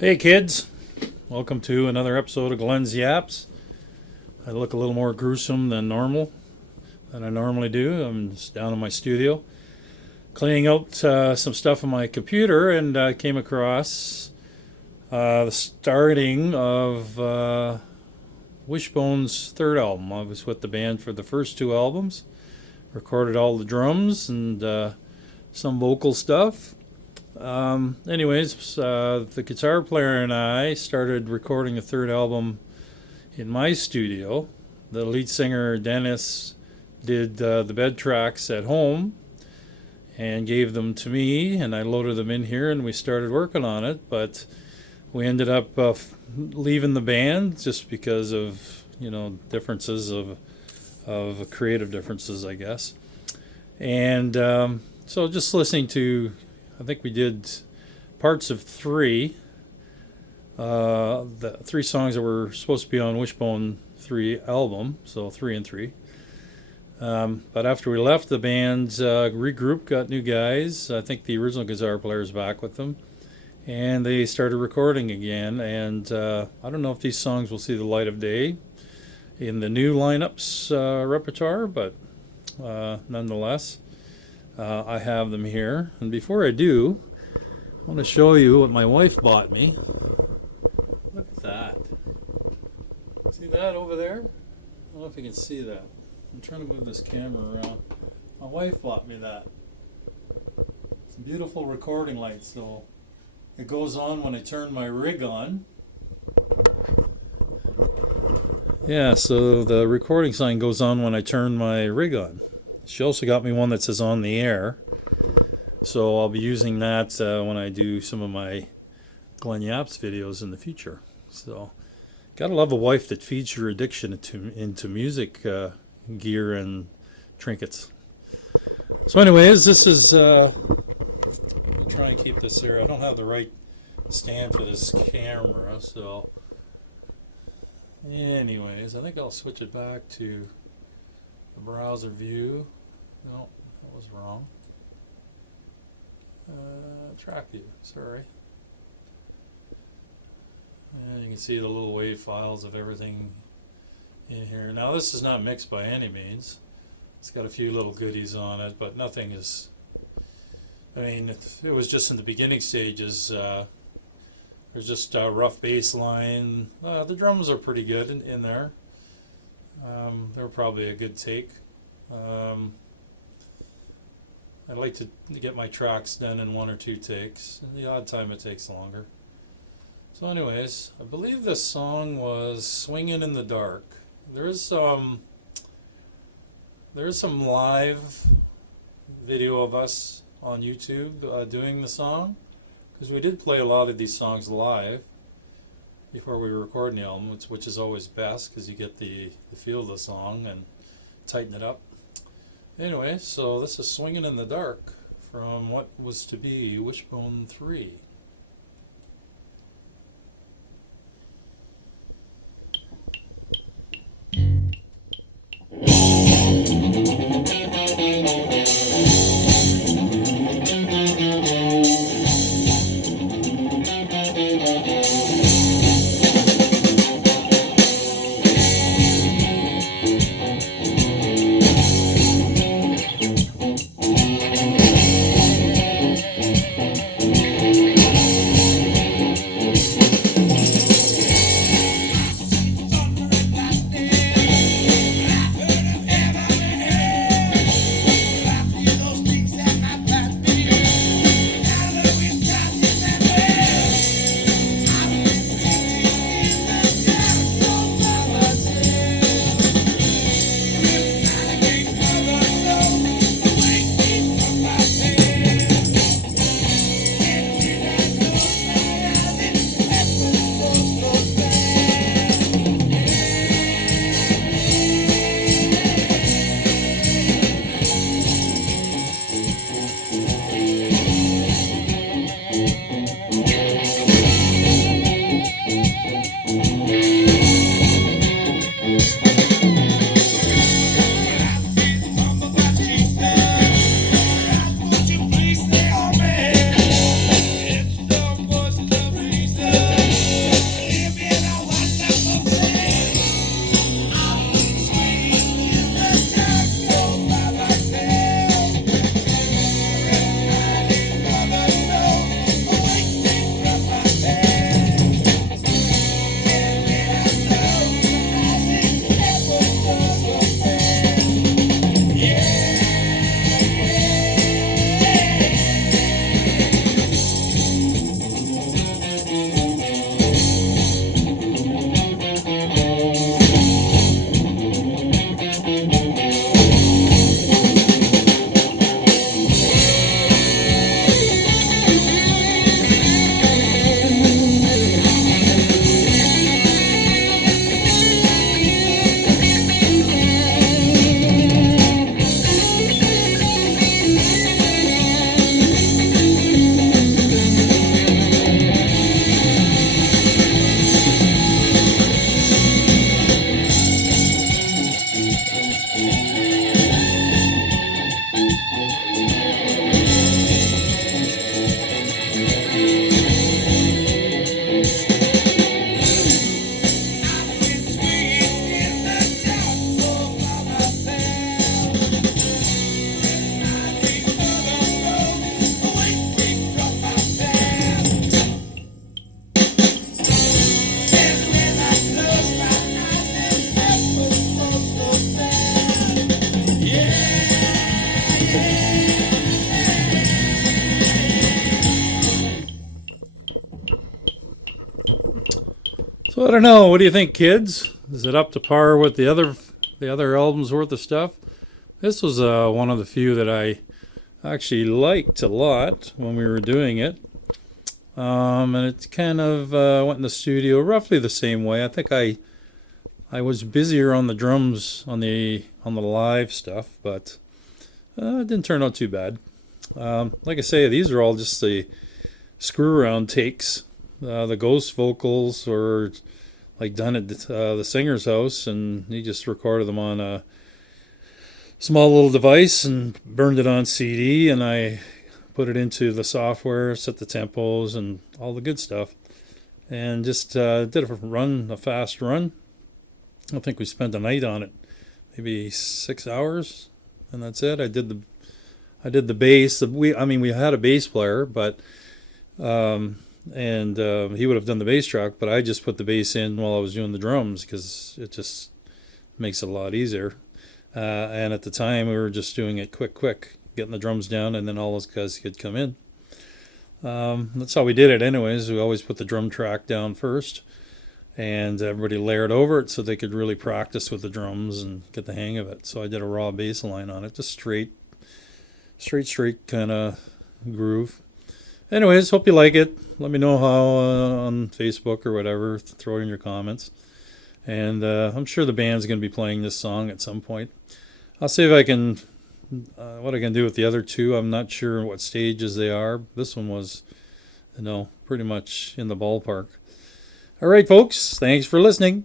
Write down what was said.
Hey kids, welcome to another episode of Glen's Yaps. I look a little more gruesome than I normally do. I'm just down in my studio cleaning out some stuff on my computer, and I came across the starting of Wishbone's third album. I was with the band for the first two albums, recorded all the drums and some vocal stuff. The guitar player and I started recording the third album in my studio. The lead singer, Dennis, did the bed tracks at home and gave them to me, and I loaded them in here and we started working on it. But we ended up leaving the band just because of, differences of creative differences, I guess. And so just listening to, I think we did parts of three. The three songs that were supposed to be on Wishbone 3 album, so 3 and 3. But after we left the band, regrouped, got new guys. I think the original guitar player is back with them. And they started recording again. And I don't know if these songs will see the light of day in the new lineup's repertoire, but nonetheless, I have them here. And before I do, I want to show you what my wife bought me. Look at that. See that over there? I don't know if you can see that. I'm trying to move this camera around. My wife bought me that. It's a beautiful recording light, so it goes on when I turn my rig on. Yeah, so the recording sign goes on when I turn my rig on. She also got me one that says on the air, so I'll be using that when I do some of my Glen Yaps videos in the future. So, gotta love a wife that feeds your addiction into music gear and trinkets. So anyways, this is, I'm trying to keep this here. I don't have the right stand for this camera, so anyways, I think I'll switch it back to the browser view. No, that was wrong. Track view, sorry. And you can see the little WAV files of everything in here. Now this is not mixed by any means. It's got a few little goodies on it, but nothing is, it was just in the beginning stages. There's just a rough bass line. The drums are pretty good in there. They're probably a good take. I like to get my tracks done in one or two takes. And the odd time it takes longer. So anyways, I believe this song was Swingin' in the Dark. There's some live video of us on YouTube doing the song, because we did play a lot of these songs live before we were recording the album, which is always best because you get the feel of the song and tighten it up. Anyway, so this is Swingin' in the Dark from what was to be Wishbone 3. So I don't know. What do you think, kids? Is it up to par with the other albums worth of stuff? This was one of the few that I actually liked a lot when we were doing it. And it kind of went in the studio roughly the same way. I think I was busier on the drums on the live stuff, but it didn't turn out too bad. Like I say, these are all just the screw around takes. The ghost vocals were like done at the singer's house, and he just recorded them on a small little device and burned it on CD, and I put it into the software, set the tempos and all the good stuff, and just did a fast run. I think we spent a night on it, maybe 6 hours, and that's it. I did the bass. We had a bass player, but he would have done the bass track, but I just put the bass in while I was doing the drums because it just makes it a lot easier. And at the time, we were just doing it quick, getting the drums down, and then all those guys could come in. That's how we did it anyways. We always put the drum track down first, and everybody layered over it so they could really practice with the drums and get the hang of it. So I did a raw bass line on it, just straight kind of groove. Anyways, hope you like it. Let me know how on Facebook or whatever. Throw in your comments. And I'm sure the band's going to be playing this song at some point. I'll see if I can, what I can do with the other two. I'm not sure what stages they are. This one was, pretty much in the ballpark. All right, folks. Thanks for listening.